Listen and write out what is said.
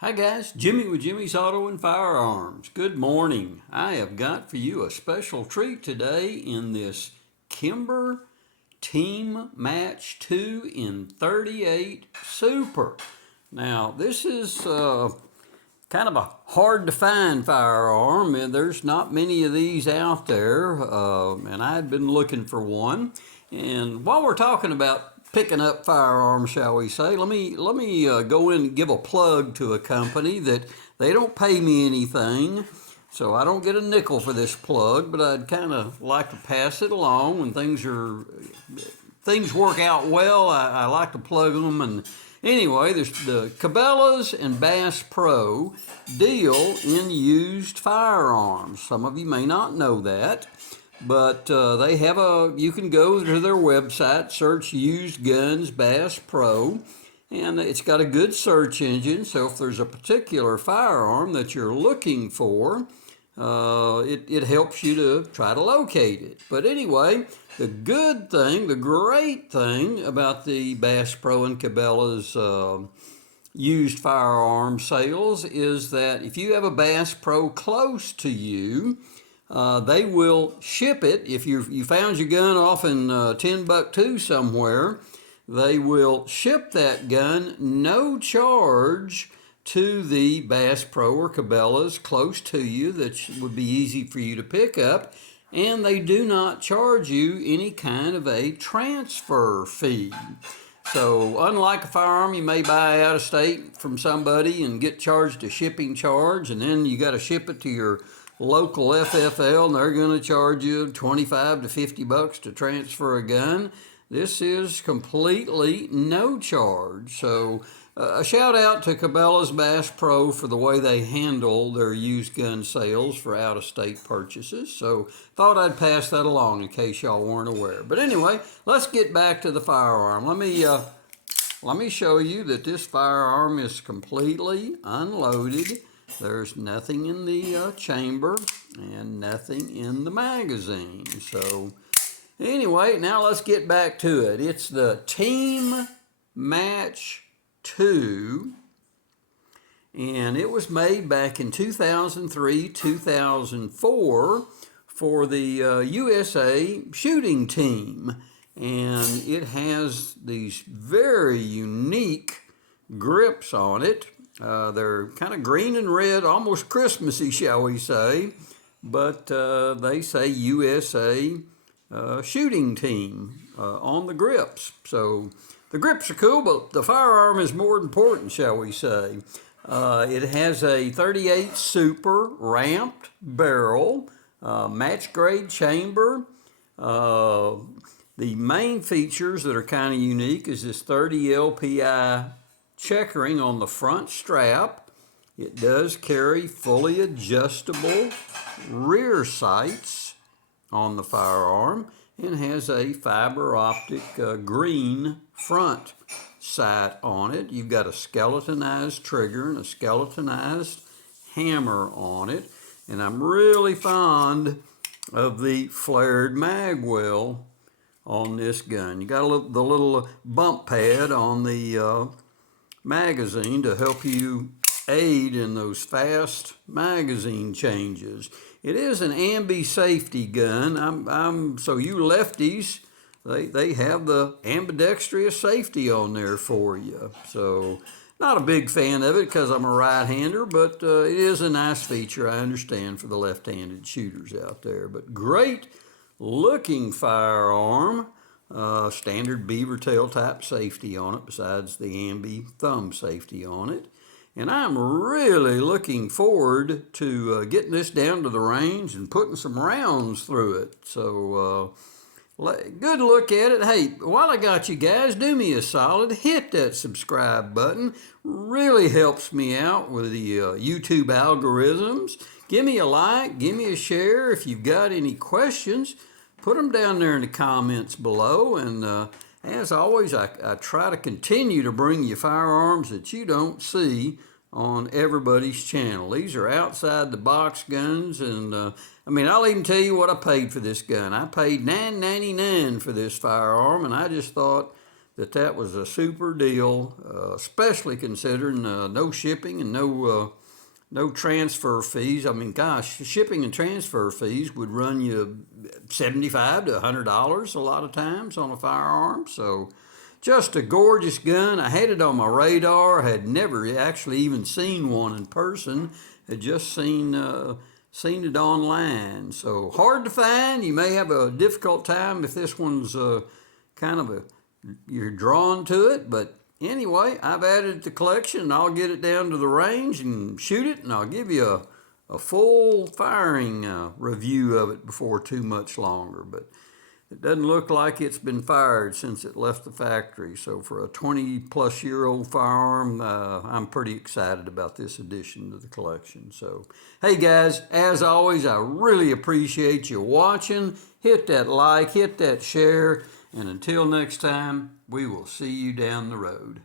Hi guys, Jimmy with Jimmy's Auto and Firearms. Good morning. I have got for you a special treat today in this Kimber Team Match II in 38 Super. Now this is kind of a hard to find firearm, and there's not many of these out there, and I had been looking for one. And while we're talking about picking up firearms, shall we say, let me go in and give a plug to a company that they don't pay me anything, so I don't get a nickel for this plug, but I'd kind of like to pass it along when things work out well. I like to plug them. And anyway, there's the Cabela's and Bass Pro deal in used firearms. Some of you may not know that, but they have you can go to their website, search used guns Bass Pro, and it's got a good search engine. So if there's a particular firearm that you're looking for, it helps you to try to locate it. But anyway, the great thing about the Bass Pro and Cabela's used firearm sales is that if you have a Bass Pro close to you, they will ship it. If you found your gun off in Timbuktu somewhere, they will ship that gun no charge to the Bass Pro or Cabela's close to you that would be easy for you to pick up, and they do not charge you any kind of a transfer fee. So unlike a firearm you may buy out of state from somebody and get charged a shipping charge, and then you got to ship it to your local FFL and they're going to charge you 25 to 50 bucks to transfer a gun. This is completely no charge. So a shout out to Cabela's Bass Pro for the way they handle their used gun sales for out-of-state purchases. So thought I'd pass that along in case y'all weren't aware. But anyway, let's get back to the firearm. Let me show you that this firearm is completely unloaded. There's nothing in the chamber and nothing in the magazine. So anyway, now let's get back to it. It's the Team Match II, and it was made back in 2003, 2004 for the USA shooting team. And it has these very unique grips on it. They're kind of green and red, almost Christmassy, shall we say, but they say USA shooting team on the grips. So the grips are cool, but the firearm is more important, shall we say. It has a 38 Super ramped barrel, match grade chamber. The main features that are kind of unique is this 30 LPI checkering on the front strap. It does carry fully adjustable rear sights on the firearm and has a fiber optic green front sight on it. You've got a skeletonized trigger and a skeletonized hammer on it. And I'm really fond of the flared mag well on this gun. You got the little bump pad on the magazine to help you aid in those fast magazine changes. It is an ambi safety gun. So you lefties, they have the ambidextrous safety on there for you. So not a big fan of it because I'm a right-hander, but it is a nice feature, I understand, for the left-handed shooters out there. But great looking firearm. Standard beaver tail type safety on it besides the ambi thumb safety on it. And I'm really looking forward to getting this down to the range and putting some rounds through it. So good look at it. Hey, while I got you guys, do me a solid, hit that subscribe button. Really helps me out with the YouTube algorithms. Give me a like, give me a share. If you've got any questions, put them down there in the comments below. And as always, I try to continue to bring you firearms that you don't see on everybody's channel. These are outside the box guns, and I'll even tell you what I paid for this gun. I paid $9.99 for this firearm, and I just thought that was a super deal, especially considering no shipping and no transfer fees. I mean, gosh, shipping and transfer fees would run you $75 to $100 a lot of times on a firearm. So just a gorgeous gun. I had it on my radar. I had never actually even seen one in person. Had just seen it online. So hard to find. You may have a difficult time if this one's kind of you're drawn to it, but anyway, I've added it to the collection, and I'll get it down to the range and shoot it, and I'll give you a full firing review of it before too much longer. But it doesn't look like it's been fired since it left the factory. So for a 20-plus-year-old firearm, I'm pretty excited about this addition to the collection. So, hey guys, as always, I really appreciate you watching. Hit that like, hit that share. And until next time, we will see you down the road.